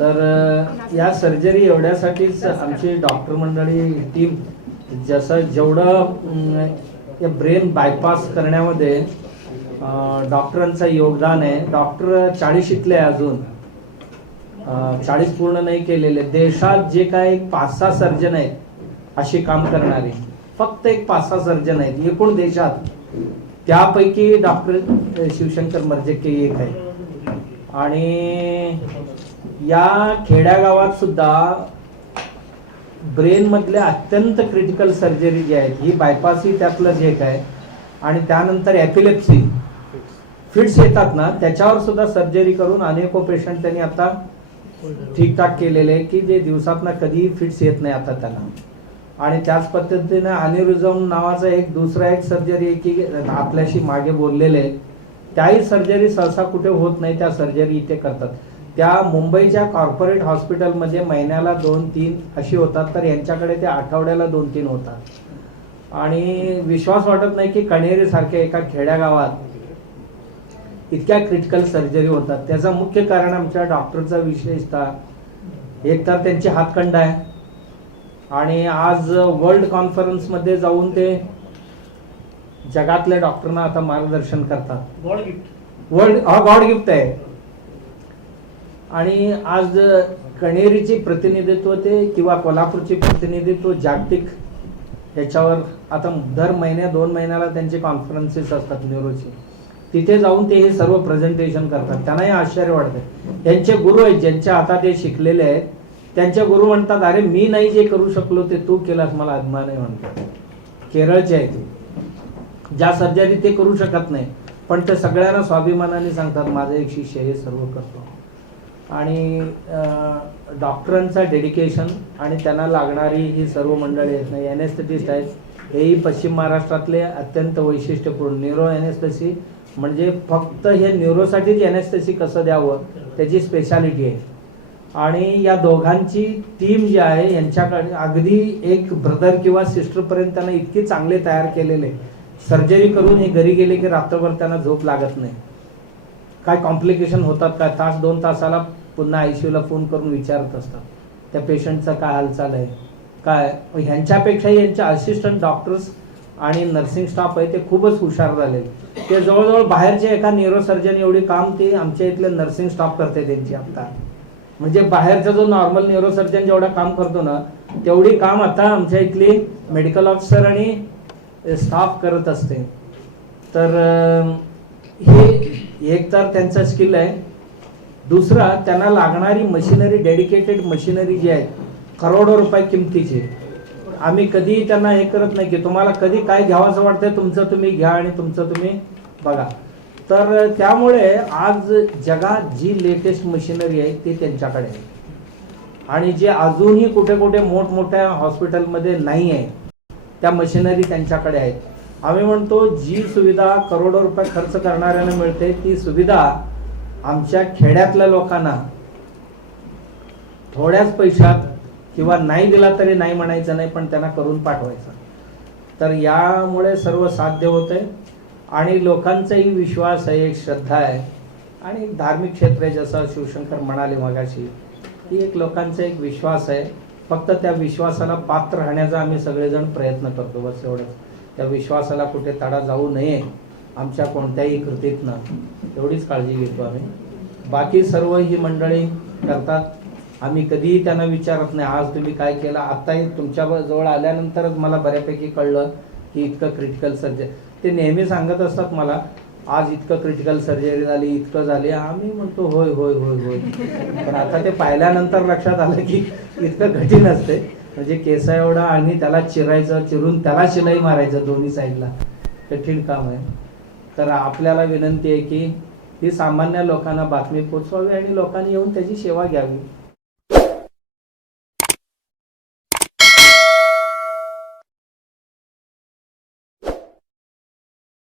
तर या सर्जरी एवढ्यासाठीच आमची डॉक्टर मंडळी टीम जसं जेवढं या ब्रेन बायपास करण्यामध्ये डॉक्टरांचं योगदान आहे. डॉक्टर चाळीस शिकले अजून. चाळीस पूर्ण नाही केलेले. देशात जे काय एक पाच सहा सर्जन आहेत अशी काम करणारे फक्त एक पाच सहा सर्जन आहेत एकूण देशात. त्यापैकी डॉक्टर शिवशंकर मर्जेके एक आहे. आणि या खेड्यागावात सुद्धा ब्रेन मधल्या अत्यंत क्रिटिकल सर्जरी जी आहेत ही बायपास ही त्यातलं जे एक आहे. आणि त्यानंतर एपिलेप्सी फिट्स येतात ना त्याच्यावर सुद्धा सर्जरी करून अनेको पेशंट त्यांनी आता ठीकठाक केलेले आहे की जे दिवसातनं कधीही फिट्स येत नाही आता त्यांना. आणि त्याच पद्धतीने अनिरुझम नावाचा एक दुसरा एक सर्जरी आहे की आपल्याशी मागे बोललेले त्याही सर्जरी सहसा कुठे होत नाही त्या सर्जरी इथे करतात. त्या मुंबईच्या कॉर्पोरेट हॉस्पिटलमध्ये महिन्याला दोन तीन अशी होतात तर यांच्याकडे ते आठवड्याला दोन तीन होतात. आणि विश्वास वाटत नाही की कणेरी सारख्या एका खेड्यागावात इतक्या क्रिटिकल सर्जरी होतात. त्याचं मुख्य कारण आमच्या डॉक्टरचा विशेषतः एक तर त्यांची हातखंड आहे. आणि आज वर्ल्ड कॉन्फरन्समध्ये जाऊन ते जगातल्या डॉक्टरना आता मार्गदर्शन करतात. गॉड गिफ्ट वर्ल्ड हा गॉड गिफ्ट आहे. आणि आज कणेरीचे प्रतिनिधित्व ते किंवा कोल्हापूरचे प्रतिनिधित्व जागतिक ह्याच्यावर आता दर महिन्या दोन महिन्याला त्यांचे कॉन्फरन्सेस असतात न्यूरोचे तिथे जाऊन ते हे सर्व प्रेझेंटेशन करतात. त्यांनाही आश्चर्य वाटतं त्यांचे गुरु आहेत ज्यांच्या हातात ते शिकलेले आहेत त्यांचे गुरु म्हणतात अरे मी नाही जे करू शकलो ते तू केलास मला अभिमान आहे म्हणतात. केरळचे आहे ते. ज्या सर्जरी ते करू शकत नाही पण ते सगळ्यांना स्वाभिमानाने सांगतात माझं एक शिष्य हे सर्व करतो. आणि डॉक्टरांचा डेडिकेशन आणि त्यांना लागणारी ही सर्व मंडळी आहेत नाही एनेस्थेटिस्ट आहेत हेही पश्चिम महाराष्ट्रातले अत्यंत वैशिष्ट्यपूर्ण न्यूरो एनेस्थेसी. म्हणजे फक्त हे न्यूरोसाठीच एनेस्थेसी कसं द्यावं त्याची स्पेशालिटी आहे. आणि या दोघांची टीम जी आहे यांच्याकडे अगदी एक ब्रदर किंवा सिस्टरपर्यंत त्यांना इतकी चांगले तयार केलेले सर्जरी करून हे घरी गेले की रात्रभर त्यांना झोप लागत नाही. काय कॉम्प्लिकेशन होतात काय तास दोन तासाला पुन्हा आयसीयूला फोन करून विचारत असतात. त्या पेशंटचा काय हालचाल आहे? काय? ह्यांच्यापेक्षाही यांच्या असिस्टंट डॉक्टर्स आणि नर्सिंग स्टाफ आहे ते खूपच हुशार झाले ते जवळजवळ बाहेरचे एका न्यूरोसर्जन एवढी काम ते आमच्या इथले नर्सिंग स्टाफ करते त्यांची आता. म्हणजे बाहेरचा जो नॉर्मल न्यूरोसर्जन जेवढा काम करतो ना तेवढी काम आता आमच्या इथली मेडिकल ऑफिसर आणि स्टाफ करत असते. तर हे एक तर त्यांचं स्किल आहे. दुसरा त्यांना लागणारी मशिनरी डेडिकेटेड मशिनरी जी आहे करोडो रुपये किमतीची. आम्ही कधीही त्यांना हे करत नाही की तुम्हाला कधी काय घ्यावंसं वाटतंय तुमचं तुम्ही घ्या आणि तुमचं तुम्ही बघा. तर त्यामुळे आज जगात जी लेटेस्ट मशिनरी आहे ती त्यांच्याकडे आहे. आणि जे अजूनही कुठे कुठे मोठमोठ्या हॉस्पिटलमध्ये नाही आहे त्या मशिनरी त्यांच्याकडे आहेत. आम्ही म्हणतो जी सुविधा करोडो रुपये खर्च करणाऱ्यांना मिळते ती सुविधा आमच्या खेड्यातल्या लोकांना थोड्याच पैशात किंवा नाही दिला तरी नाही म्हणायचं नाही पण त्यांना करून पाठवायचं. तर यामुळे सर्व साध्य होतं आहे आणि लोकांचाही विश्वास आहे एक श्रद्धा आहे. आणि धार्मिक क्षेत्र आहे जसं शिवशंकर म्हणाले मगाशी की एक लोकांचा एक विश्वास आहे. फक्त त्या विश्वासाला पात्र राहण्याचा आम्ही सगळेजण प्रयत्न करतो बस एवढंच. त्या विश्वासाला कुठे तडा जाऊ नये. आमच्या कोणत्याही कृतीतनं एवढीच काळजी घेतो आम्ही. बाकी सर्व ही मंडळी करतात. आम्ही कधीही त्यांना विचारत नाही आज तुम्ही काय केलं? आत्ताही तुमच्या जवळ आल्यानंतरच मला बऱ्यापैकी कळलं की इतकं क्रिटिकल सर्जरी ते नेहमी सांगत असतात मला आज इतकं क्रिटिकल सर्जरी झाली इतकं झाली. आम्ही म्हणतो होय होय होय होय. पण आता ते पाहिल्यानंतर लक्षात आलं की इतकं कठीण असते. म्हणजे केसा एवढा आणि त्याला चिरायचं चिरून त्याला शिलाई मारायचं दोन्ही साईडला कठीण काम आहे. तर आपल्याला विनंती आहे की ही सामान्य लोकांना बातमी पोचवावी आणि लोकांनी येऊन त्याची सेवा घ्यावी.